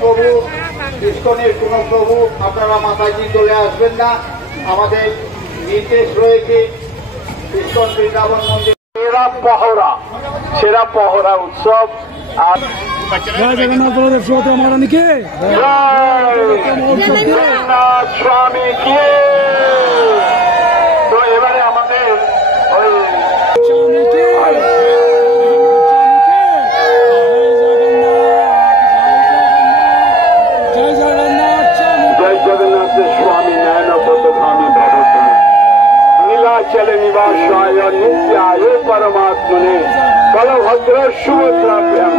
প্রভু ইস্কনের কোন প্রভু আপনারা মাথায় দিয়ে চলে আসবেন না। আমাদের নির্দেশ রয়েছে ইস্কন বৃন্দাবন মন্দির সেরা পহরা উৎসব। আর জগন্নাথ বলদেব সুভদ্রা মহারানী কে, জগন্নাথ স্বামী কে। তো এবারে আমাদের ওই स्वामी नयन पदधामी भवतु नीलाचल निवासाय नित्याय परमात्मने बलभद्र सुभद्राभ्याम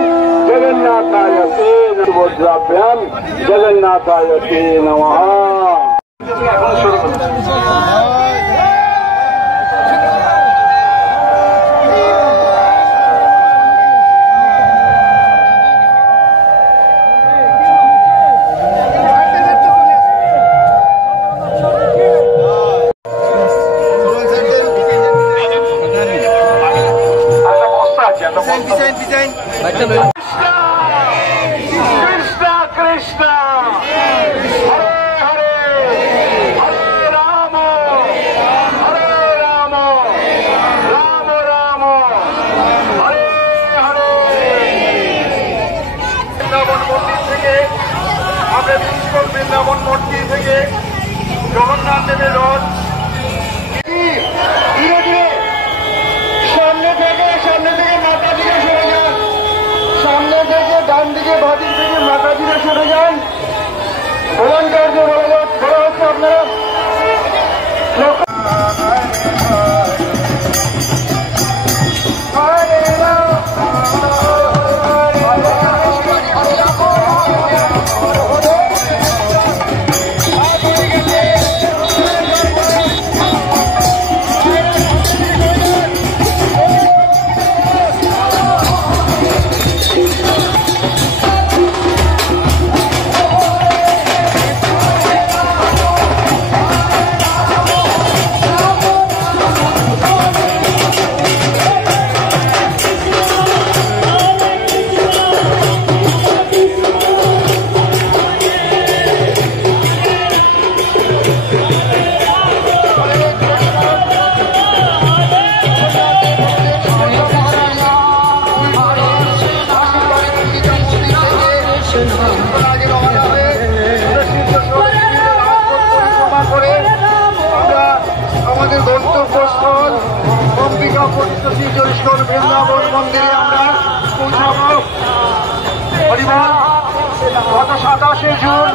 जगन्नाथाय ते सुभद्राभ्याम जगन्नाथाय ते नमः। कृष्णा कृष्णा हरे हरे हरे राम राम राम हरे हरे। বৃন্দাবন মন্দির থেকে আমরা ইস্কন বৃন্দাবন মন্দির থেকে জগন্নাথ দেবের রথ ধীরে ধীরে সামনে থেকে মাতাজিরে সরে যান, সামনে থেকে ডান দিকে বাদিক থেকে মাতাজিরে সরে যান। ভলান্টার যে বলা হচ্ছে আপনারা আমাদের গন্তব্যস্থল অম্বিকা পবিত্র ইস্কন বৃন্দাবন মন্দিরে আমরা পৌঁছাবো। পরিবার গত 27শে জুন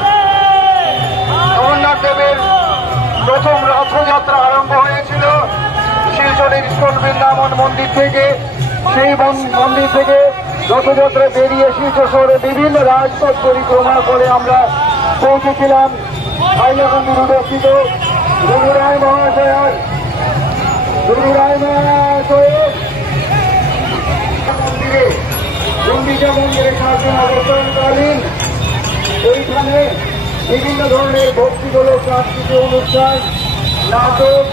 জগন্নাথ দেবের প্রথম রথযাত্রা আরম্ভ হয়েছিল শিলচরের ইস্কন বৃন্দাবন মন্দির থেকে। সেই মন্দির থেকে রথযাত্রা বেরিয়ে শিলচর শহরে বিভিন্ন রাজপথ পরিক্রমা করে আমরা পৌঁছেছিলাম হাইলাকান্দির অবস্থিত রঘুরায় মহাশয়ের মন্দিরে গুন্ডিচা মন্দিরে 7 দিন অবস্থানকালীন ওইখানে বিভিন্ন ধরনের ভক্তিমূলক সাংস্কৃতিক অনুষ্ঠান, নাটক,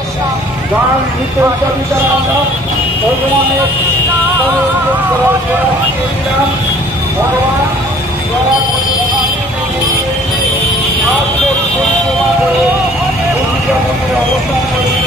গান, নৃত্য ইত্যাদি দ্বারা আমরা ভগবানের ভগবান পরিক্রমা করে গুন্ডিচা মন্দিরে অবস্থান করে